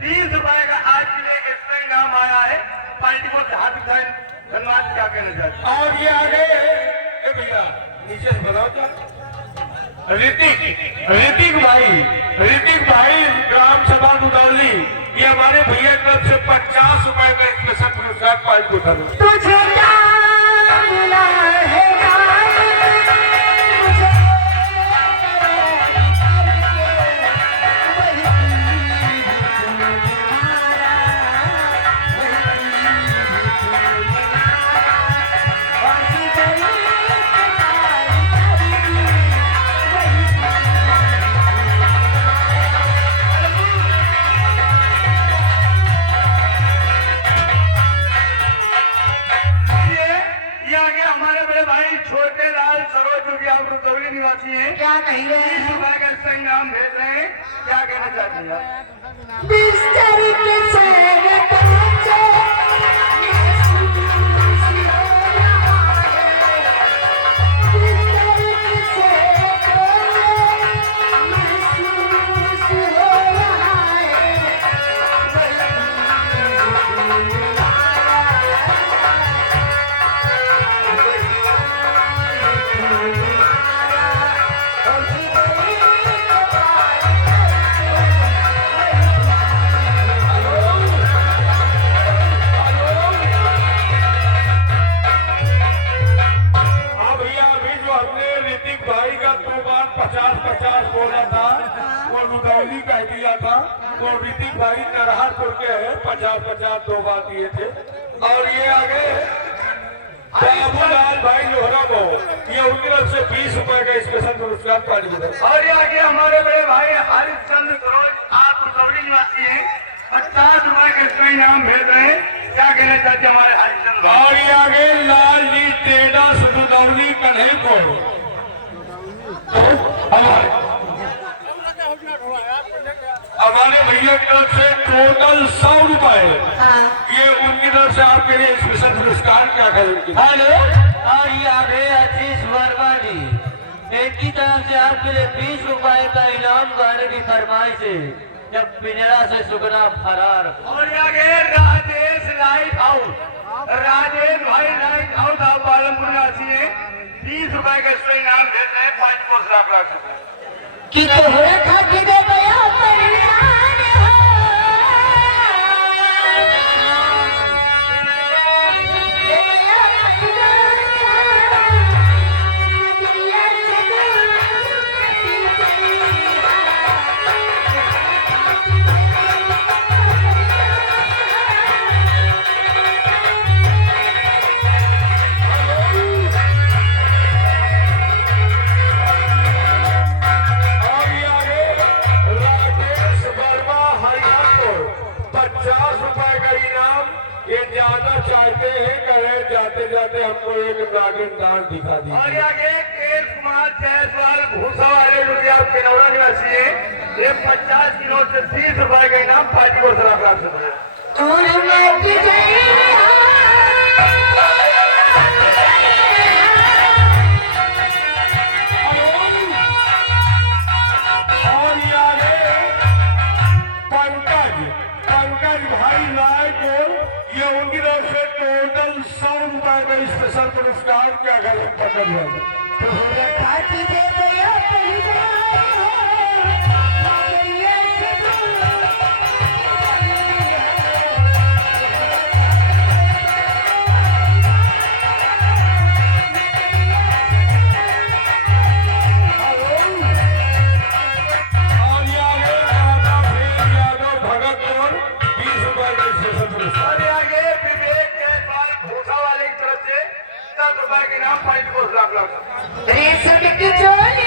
₹20 का आज के लिए एक्स्ट्रा इनाम आया है। पार्टी को हाथ दिखाए, धन्यवाद। क्या कहना चाहते हैं? और ये आगे भैया नीचे से बताओ क्या ऋतिक भाई ग्राम सभा दुदौली, ये हमारे भैया तरफ से ₹50 का स्पेशल पुरस्कार पार्टी उठा दो। तुझे क्या मिला है निवासी हैं। क्या कही रहे हैं? ₹20 का इसका इनाम भेज रहे हैं। क्या कहना चाहते हैं आप? बिस्तर के सैर बोला था वो रुदौली कह दिया था, वो ऋतिक भाई नरहरपुर के हैं, 50-50 2 बार दिए थे। और ये आगे बाबूलाल भाई लोहरा को ये उनकी तरफ से ₹20 का स्पेशल पुरस्कार पार्टी को। और ये आगे हमारे बड़े भाई हरिश्चंद्र सरोज, आप रुदौली निवासी हैं, ₹50 के इसका इनाम भेज रहे हैं। क्या कहना चाहते हैं हमारे हरिश्चंद्र? और ये आगे लाल जी ट्रेडर्स रुदौली कन्हे को हमारे भैया की तरफ से टोटल ₹100 ये उनकी तरफ से आपके लिए स्पेशल पुरस्कार। क्या करेंगे? हेलो, और ये आ गए आशीष वर्मा जी, इनकी तरफ से आपके लिए ₹20 का इनाम गहने की फरमाइश है जब पिंजरा से सुगना फरार। और ये आगे राजेश लाइट हाउस, राजेश भाई लाइट हाउस आप पालमपुर निवासी हैं, ₹20 का इसका इनाम भेज रहे हैं। 5 लाख कि तोहरा खातिर दे गया परिणाम चाहते हैं कहे जाते जाते हमको एक नागिन दान दिखा दी। और आगे केश कुमार जायसवाल भूसा वाले जो कि आप किनौरा निवासी हैं, ये 50 किलो से ₹30 का इनाम पार्टी को सराफराज से दिया। और ये आगे पंकज भाई लाए को ये उनकी तरफ से टोटल ₹100 का स्पेशल पुरस्कार। क्या करें पंकज भाई? ₹10 के इनाम पार्टी को लाख रेशम की चोली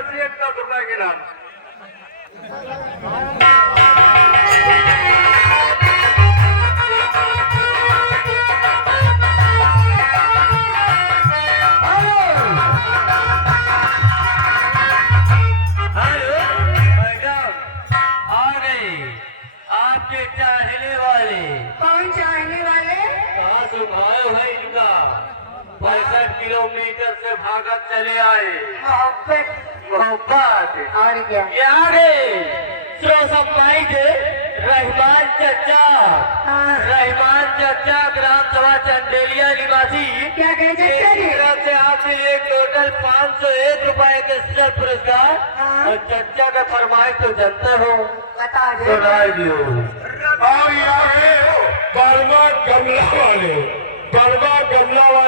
मुन्नासी 10 रुपए के नाम। हेलो मैडम, आ गए आपके चाहने वाले। कौन चाहने वाले? कहाँ से भाई है इनका? 65 किलोमीटर से भागत चले आए। मोहब्बत और क्या? ये आ गए सप्लाई के रहमान चचा। हाँ। रहमान चचा ग्राम सभा चंदेलिया निवासी। क्या कहे चचा जी? एक तरफ से आपके लिए टोटल 501 रुपए के स्पेशल पुरस्कार। हाँ। और चचा का फरमाइश तो जानते हो, बता दे। सुनाई दियो। और यहाँ है बलवा गमला वाले, बलवा गमला वाले